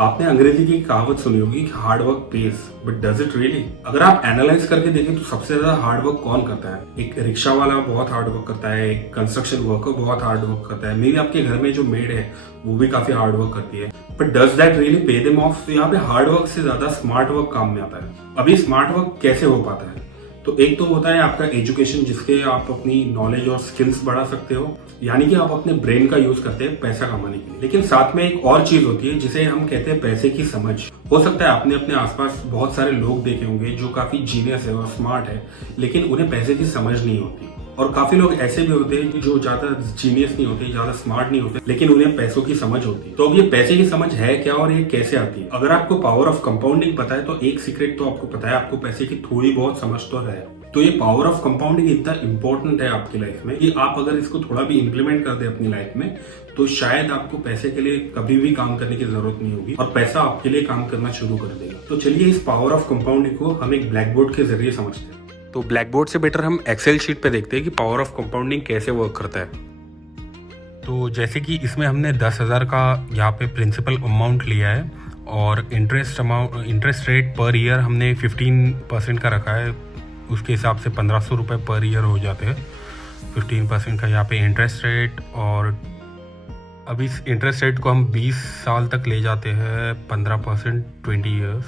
आपने अंग्रेजी की कहावत सुनी होगी कि hard work page, but does it really? अगर आप एनालाइज करके देखें तो सबसे ज्यादा हार्ड वर्क कौन करता है? एक रिक्शा वाला बहुत हार्ड वर्क करता है, एक कंस्ट्रक्शन वर्कर बहुत हार्ड वर्क करता है, मे बी आपके घर में जो मेड है वो भी काफी हार्ड वर्क करती है, but does that really pay them of? तो यहाँ पे हार्ड वर्क से ज्यादा स्मार्ट वर्क काम में आता है। अभी स्मार्ट वर्क कैसे हो पाता है? तो एक तो होता है आपका एजुकेशन, जिसके आप अपनी नॉलेज और स्किल्स बढ़ा सकते हो, यानी कि आप अपने ब्रेन का यूज करते हैं पैसा कमाने के लिए। लेकिन साथ में एक और चीज होती है जिसे हम कहते हैं पैसे की समझ। हो सकता है आपने अपने आसपास बहुत सारे लोग देखे होंगे जो काफी जीनियस है और स्मार्ट है, लेकिन उन्हें पैसे की समझ नहीं होती। और काफी लोग ऐसे भी होते हैं जो ज्यादा जीनियस नहीं होते, ज्यादा स्मार्ट नहीं होते, लेकिन उन्हें पैसों की समझ होती है। तो अब ये पैसे की समझ है क्या और ये कैसे आती है? अगर आपको पावर ऑफ कंपाउंडिंग पता है तो एक सीक्रेट तो आपको पता है, आपको पैसे की थोड़ी बहुत समझ तो है। तो ये पावर ऑफ कंपाउंडिंग इतना इंपॉर्टेंट है आपकी लाइफ में कि आप अगर इसको थोड़ा भी इंप्लीमेंट कर दे अपनी लाइफ में, तो शायद आपको पैसे के लिए कभी भी काम करने की जरूरत नहीं होगी और पैसा आपके लिए काम करना शुरू कर देगा। तो चलिए इस पावर ऑफ कंपाउंडिंग को हम एक ब्लैक बोर्ड के जरिए समझते हैं। तो ब्लैक बोर्ड से बेटर हम एक्सेल शीट पे देखते हैं कि पावर ऑफ कंपाउंडिंग कैसे वर्क करता है। तो जैसे कि इसमें हमने 10,000 का यहाँ पे प्रिंसिपल अमाउंट लिया है और इंटरेस्ट रेट पर ईयर हमने 15% का रखा है। उसके हिसाब से 1,500 रुपये पर ईयर हो जाते हैं। 15% का यहाँ पे इंटरेस्ट रेट, और अब इस इंटरेस्ट रेट को हम 20 साल तक ले जाते हैं, 15% 20 ईयर्स।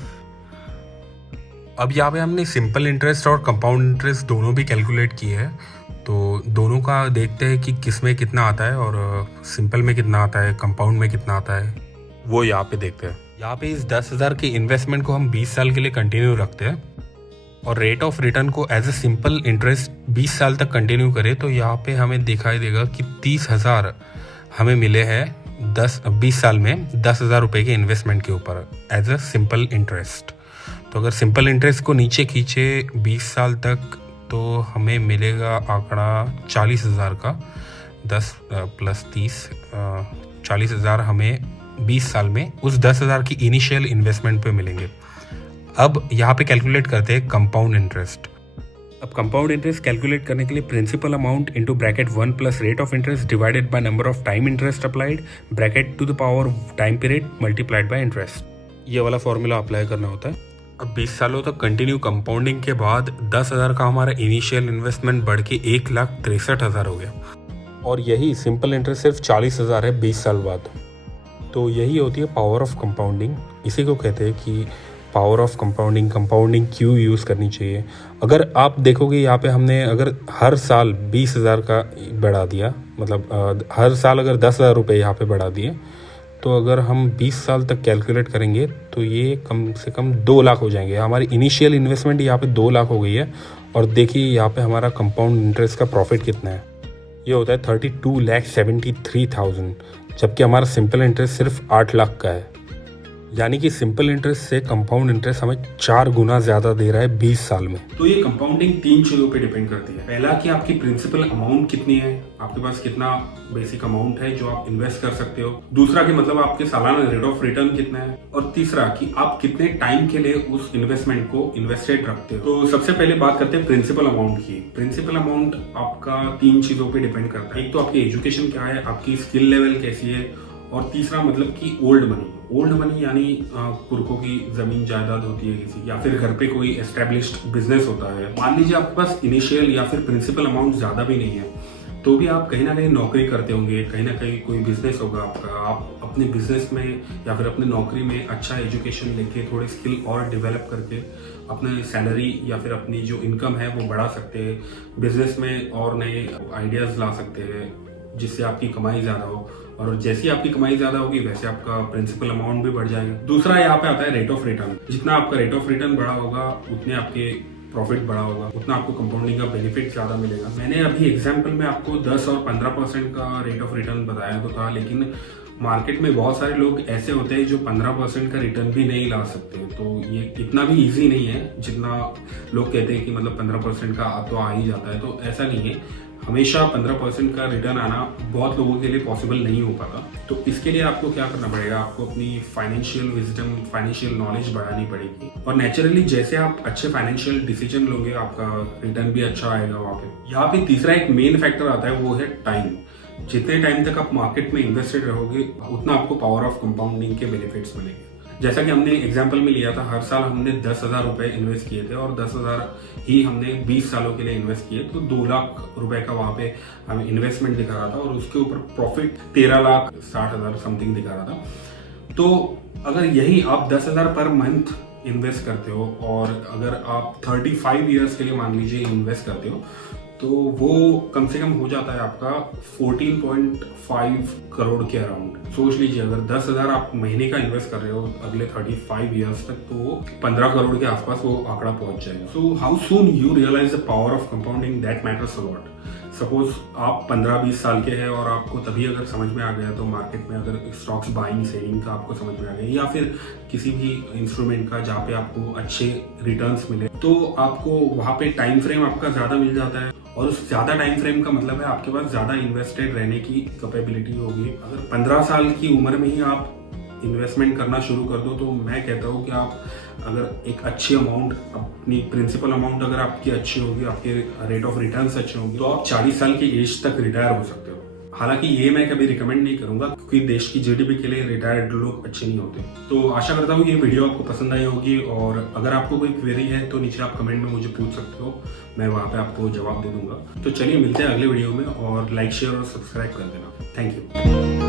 अब यहाँ पे हमने सिंपल इंटरेस्ट और कंपाउंड इंटरेस्ट दोनों भी कैलकुलेट किए हैं। तो दोनों का देखते हैं कि किस में कितना आता है और सिंपल में कितना आता है, कंपाउंड में कितना आता है, वो यहाँ पे देखते हैं। यहाँ पे इस 10,000 की इन्वेस्टमेंट को हम 20 साल के लिए कंटिन्यू रखते हैं और रेट ऑफ रिटर्न को एज ए सिंपल इंटरेस्ट 20 साल तक कंटिन्यू करें तो यहाँ पे हमें दिखाई देगा कि 30,000 हमें मिले हैं 20 साल में 10,000 रुपये के इन्वेस्टमेंट के ऊपर एज अ सिंपल इंटरेस्ट। तो अगर सिंपल इंटरेस्ट को नीचे खींचे 20 साल तक तो हमें मिलेगा आंकड़ा 40,000 का। 10 + 30 40,000 हमें 20 साल में उस 10,000 की इनिशियल इन्वेस्टमेंट पे मिलेंगे। अब यहाँ पे कैलकुलेट करते हैं कंपाउंड इंटरेस्ट। अब कंपाउंड इंटरेस्ट कैलकुलेट करने के लिए principal amount into bracket 1 + rate of interest divided by number of time interest applied bracket to the power time period multiplied by interest, ये वाला फॉर्मूला अप्लाई करना होता है। अब 20 सालों तक कंटिन्यू कंपाउंडिंग के बाद 10,000 का हमारा इनिशियल इन्वेस्टमेंट बढ़ के 1,63,000 हो गया और यही सिंपल इंटरेस्ट सिर्फ 40,000 है 20 साल बाद। तो यही होती है पावर ऑफ कंपाउंडिंग। इसी को कहते हैं कि पावर ऑफ कंपाउंडिंग क्यों यूज़ करनी चाहिए। अगर आप देखोगे यहाँ पे हमने अगर हर साल 20,000 का बढ़ा दिया, मतलब हर साल अगर 10,000 रुपये यहाँ पे बढ़ा दिए, तो अगर हम 20 साल तक कैलकुलेट करेंगे तो ये कम से कम 2 लाख हो जाएंगे। हमारी इनिशियल इन्वेस्टमेंट यहाँ पे 2 लाख हो गई है और देखिए यहाँ पे हमारा कंपाउंड इंटरेस्ट का प्रॉफिट कितना है, ये होता है 32,73,000, जबकि हमारा सिंपल इंटरेस्ट सिर्फ 8 लाख का है। यानी कि सिंपल इंटरेस्ट से कंपाउंड इंटरेस्ट हमें 4 गुना ज्यादा दे रहा है 20 साल में। तो ये कंपाउंडिंग 3 चीजों पे डिपेंड करती है। पहला कि आपकी प्रिंसिपल अमाउंट कितनी है, आपके पास कितना बेसिक अमाउंट है जो आप इन्वेस्ट कर सकते हो। दूसरा कि मतलब आपके सालाना रेट ऑफ रिटर्न कितना है, और तीसरा कि आप कितने टाइम के लिए उस इन्वेस्टमेंट को इन्वेस्टेड रखते हो। तो सबसे पहले बात करते हैं प्रिंसिपल अमाउंट की। प्रिंसिपल अमाउंट आपका 3 चीजों पे डिपेंड करता है। एक तो आपकी एजुकेशन क्या है, आपकी स्किल लेवल कैसी है, और तीसरा मतलब कि ओल्ड मनी यानी पुरखों की जमीन जायदाद होती है किसी, या फिर घर पे कोई एस्टेब्लिश्ड बिजनेस होता है। मान लीजिए आपके पास इनिशियल या फिर प्रिंसिपल अमाउंट ज्यादा भी नहीं है, तो भी आप कहीं ना कहीं नौकरी करते होंगे, कहीं ना कहीं कोई बिजनेस होगा आपका। आप अपने बिजनेस में या फिर अपने नौकरी में अच्छा एजुकेशन लेके थोड़ी स्किल और डेवलप करके अपने सैलरी या फिर अपनी जो इनकम है वो बढ़ा सकते हैं। बिजनेस में और नए आइडियाज ला सकते हैं जिससे आपकी कमाई ज्यादा हो, और जैसी आपकी कमाई ज्यादा होगी वैसे आपका प्रिंसिपल अमाउंट भी बढ़ जाएगा। दूसरा यहाँ पे आता है रेट ऑफ रिटर्न। जितना आपका रेट ऑफ रिटर्न बढ़ा होगा उतने आपके प्रॉफिट बढ़ा होगा, उतना आपको कंपाउंडिंग का बेनिफिट ज्यादा मिलेगा। मैंने अभी एग्जांपल में आपको 10 और 15% का रेट ऑफ रिटर्न बताया तो था, लेकिन मार्केट में बहुत सारे लोग ऐसे होते हैं जो 15% का रिटर्न भी नहीं ला सकते। तो ये इतना भी इजी नहीं है जितना लोग कहते हैं कि मतलब 15% का तो आ ही जाता है। तो ऐसा नहीं है, हमेशा 15% का रिटर्न आना बहुत लोगों के लिए पॉसिबल नहीं हो पाता। तो इसके लिए आपको क्या करना पड़ेगा, आपको अपनी फाइनेंशियल विजडम, फाइनेंशियल नॉलेज बढ़ानी पड़ेगी, और नेचुरली जैसे आप अच्छे फाइनेंशियल डिसीजन लोगे आपका रिटर्न भी अच्छा आएगा वहाँ पे। यहाँ पे तीसरा एक मेन फैक्टर आता है, वो है टाइम। जितने टाइम तक आप मार्केट में इन्वेस्टेड रहोगे उतना आपको पावर ऑफ कंपाउंडिंग के बेनिफिट्स मिलेंगे। जैसा कि हमने एग्जाम्पल में लिया था, हर साल हमने 10,000 रुपए इन्वेस्ट किए थे और 10,000 ही हमने 20 सालों के लिए इन्वेस्ट किए, तो 2 लाख रुपए का वहां पे हमें इन्वेस्टमेंट दिखा रहा था और उसके ऊपर प्रॉफिट 13,60,000 समथिंग दिखा रहा था। तो अगर यही आप 10,000 पर मंथ इन्वेस्ट करते हो और अगर आप 35 ईयर्स के लिए मान लीजिए इन्वेस्ट करते हो, तो वो कम से कम हो जाता है आपका 14.5 करोड़ के अराउंड। सोच लीजिए, अगर 10,000 आप महीने का इन्वेस्ट कर रहे हो अगले 35 ईयर्स तक, तो 15 करोड़ के आसपास वो आंकड़ा पहुंच जाएगा। So how soon you realise the power of compounding, that matters a lot. Suppose आप 15-20 साल के हैं और आपको तभी अगर समझ में आ गया, तो मार्केट में अगर स्टॉक्स बाइंग सेलिंग का आपको समझ में आ गया, या फिर किसी भी इंस्ट्रूमेंट का जहाँ पे आपको अच्छे रिटर्न्स मिले, तो आपको वहाँ पे टाइम फ्रेम आपका ज्यादा मिल जाता है। और उस ज्यादा टाइम फ्रेम का मतलब है आपके पास ज्यादा इन्वेस्टेड रहने की कैपेबिलिटी होगी। अगर 15 साल की उम्र में ही आप इन्वेस्टमेंट करना शुरू कर दो, तो मैं कहता हूँ कि आप अगर एक अच्छी अमाउंट, अपनी प्रिंसिपल अमाउंट अगर आपकी अच्छी होगी, आपके रेट ऑफ रिटर्न्स अच्छे होंगे, तो आप 40 साल की एज तक रिटायर हो सकते हो। हालांकि ये मैं कभी रिकमेंड नहीं करूंगा, क्योंकि देश की जीडीपी के लिए रिटायर्ड लोग अच्छे नहीं होते। तो आशा करता हूँ ये वीडियो आपको पसंद आई होगी, और अगर आपको कोई क्वेरी है तो नीचे आप कमेंट में मुझे पूछ सकते हो, मैं वहाँ पे आपको जवाब दे दूंगा। तो चलिए मिलते हैं अगले वीडियो में, और लाइक शेयर और सब्सक्राइब कर देना। Thank you.